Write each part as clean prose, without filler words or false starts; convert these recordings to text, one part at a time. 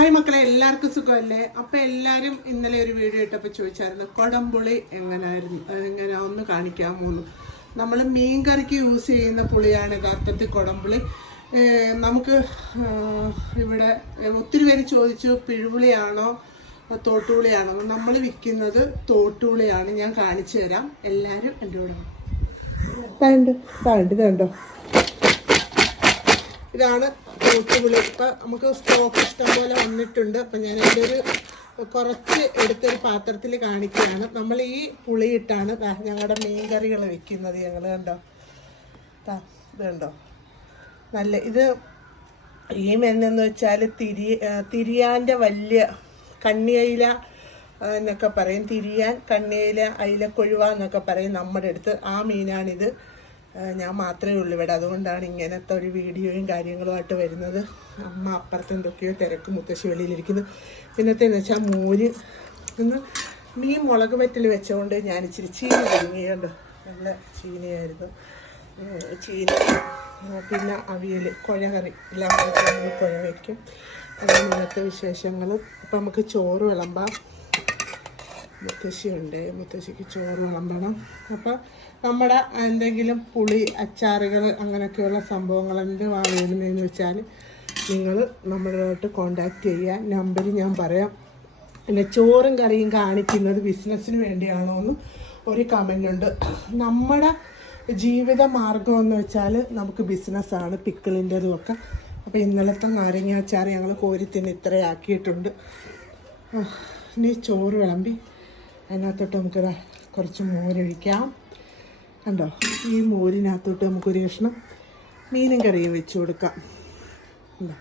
Hi മക്കളെ, എല്ലാവർക്കും സുഖമല്ലേ? അപ്പം എല്ലാവരും ഇന്നലെ ഒരു വീഡിയോ ഇട്ടപ്പോൾ ചോദിച്ചായിരുന്നു കൊടംപുളി എങ്ങനെയാ ഒന്ന് കാണിക്കാമോന്ന്. നമ്മൾ മീൻ കറിക്ക് യൂസ് ചെയ്യുന്ന പുളിയാണ് യഥാർത്ഥത്തിൽ കൊടംപുളി. നമുക്ക് ഇവിടെ ഒത്തിരി പേര് ചോദിച്ചു പിഴുപുളിയാണോ തോട്ടുപുളിയാണോ. നമ്മൾ വിൽക്കുന്നത് തോട്ടുപുളിയാണ്. ഞാൻ കാണിച്ചു തരാം. എല്ലാവരും എൻ്റെ കൂടെ വേണ്ടോ. ഇതാണ് തോട്ടുപുളി. ഇപ്പം നമുക്ക് സ്റ്റോക്ക് ഇഷ്ടം പോലെ വന്നിട്ടുണ്ട്. അപ്പം ഞാൻ എൻ്റെ കുറച്ച് എടുത്തൊരു പാത്രത്തിൽ കാണിക്കുകയാണ്. നമ്മൾ ഈ പുളിയിട്ടാണ് ഞങ്ങളുടെ മീൻ കറികൾ വെക്കുന്നത്. ഞങ്ങൾ കണ്ടോ, ഇത് കണ്ടോ, നല്ല ഇത് ഈ മെന്നെന്ന് വെച്ചാൽ തിരിയാൻ്റെ വലിയ കണ്ണിയയില എന്നൊക്കെ പറയും. തിരിയാൻ, കണ്ണിയയില, അയിലക്കൊഴുവ എന്നൊക്കെ പറയും നമ്മുടെ അടുത്ത്. ആ മീനാണിത്. ഞാൻ മാത്രമേ ഉള്ളൂ ഇവിടെ, അതുകൊണ്ടാണ് ഇങ്ങനത്തെ ഒരു വീഡിയോയും കാര്യങ്ങളുമായിട്ട് വരുന്നത്. അമ്മ അപ്പുറത്ത് എന്തൊക്കെയോ തിരക്ക്, മുത്തശ്ശി വെളിയിലിരിക്കുന്നത്. പിന്നത്തേന്ന് വെച്ചാൽ മോര് ഒന്ന് മീൻ മുളക് വറ്റൽ വെച്ചുകൊണ്ട് ഞാൻ ഇച്ചിരി ചീനി കുടുങ്ങിയുണ്ട്. നല്ല ചീനിയായിരുന്നു. ചീനി, പിന്നെ അവിയൽ, കുഴകറി എല്ലാം കുഴ വയ്ക്കും. അതാണ് ഇന്നത്തെ വിശേഷങ്ങൾ. അപ്പം നമുക്ക് ചോറ് വിളമ്പാം. മുത്തശ്ശിയുണ്ട്, മുത്തശ്ശിക്ക് ചോറ് വിളമ്പണം. അപ്പം നമ്മുടെ എന്തെങ്കിലും പുളി, അച്ചാറുകൾ, അങ്ങനെയൊക്കെയുള്ള സംഭവങ്ങൾ എന്തുവാ വേണമെന്ന് വെച്ചാൽ നിങ്ങൾ നമ്മളോട്ട് കോണ്ടാക്ട് ചെയ്യുക. നമ്പർ ഞാൻ പറയാം. പിന്നെ ചോറും കറിയും കാണിക്കുന്നത് ബിസിനസ്സിന് വേണ്ടിയാണോ എന്ന് ഒരു കമൻ്റ് ഉണ്ട്. നമ്മുടെ ജീവിത മാർഗം എന്ന് വെച്ചാൽ നമുക്ക് ബിസിനസ്സാണ്, പിക്കിളിൻ്റെതും ഒക്കെ. അപ്പോൾ ഇന്നലത്തെ നാരങ്ങ അച്ചാർ ഞങ്ങൾ കോരിത്തിന് ഇത്രയാക്കിയിട്ടുണ്ട്. ഇനി ചോറ് വിളമ്പി അതിനകത്തോട്ട് നമുക്ക് കുറച്ച് മോരൊഴിക്കാം. കണ്ടോ, ഈ മോരിനകത്തോട്ട് നമുക്കൊരു കഷ്ണം മീനും കറിയും വെച്ച് കൊടുക്കാം. എന്താ,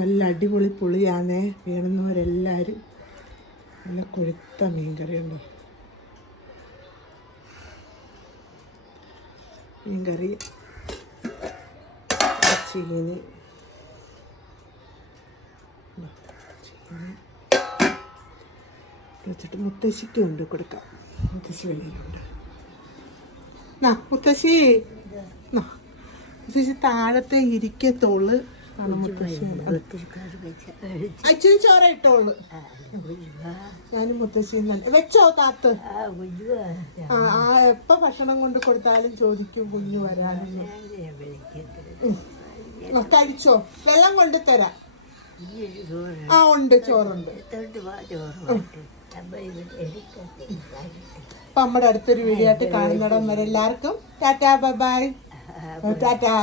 നല്ല അടിപൊളി പുളിയാണേ. വേണമെന്നവരെല്ലാവരും നല്ല കൊഴുത്ത മീൻ കറി ഉണ്ടോ, മീൻ കറി, ചീനി വെച്ചിട്ട് മുത്തശ്ശിക്ക് കൊണ്ട് കൊടുക്കാം. മുത്തശ്ശി വെളിയിലുണ്ട്. മുത്തശ്ശി മുത്തശ്ശി താഴത്തെ ഇരിക്കത്തോള് ആണ് മുത്തശ്ശി. അച്ഛന് ചോറ ഇട്ടോള്. ഞാനും മുത്തശ്ശി വെച്ചോ താത്ത്. എപ്പ ഭക്ഷണം കൊണ്ട് കൊടുത്താലും ചോദിക്കും കുഞ്ഞു വരാനെന്ന്. കഴിച്ചോ, വെള്ളം കൊണ്ട് തരാം. ഉണ്ട്, ചോറുണ്ട്. അപ്പൊ നമ്മുടെ അടുത്തൊരു വീഡിയോ ആയിട്ട് കാണുന്നിടം വരെ എല്ലാവർക്കും ടാറ്റാ, ബൈ ബൈ. ടാറ്റാ.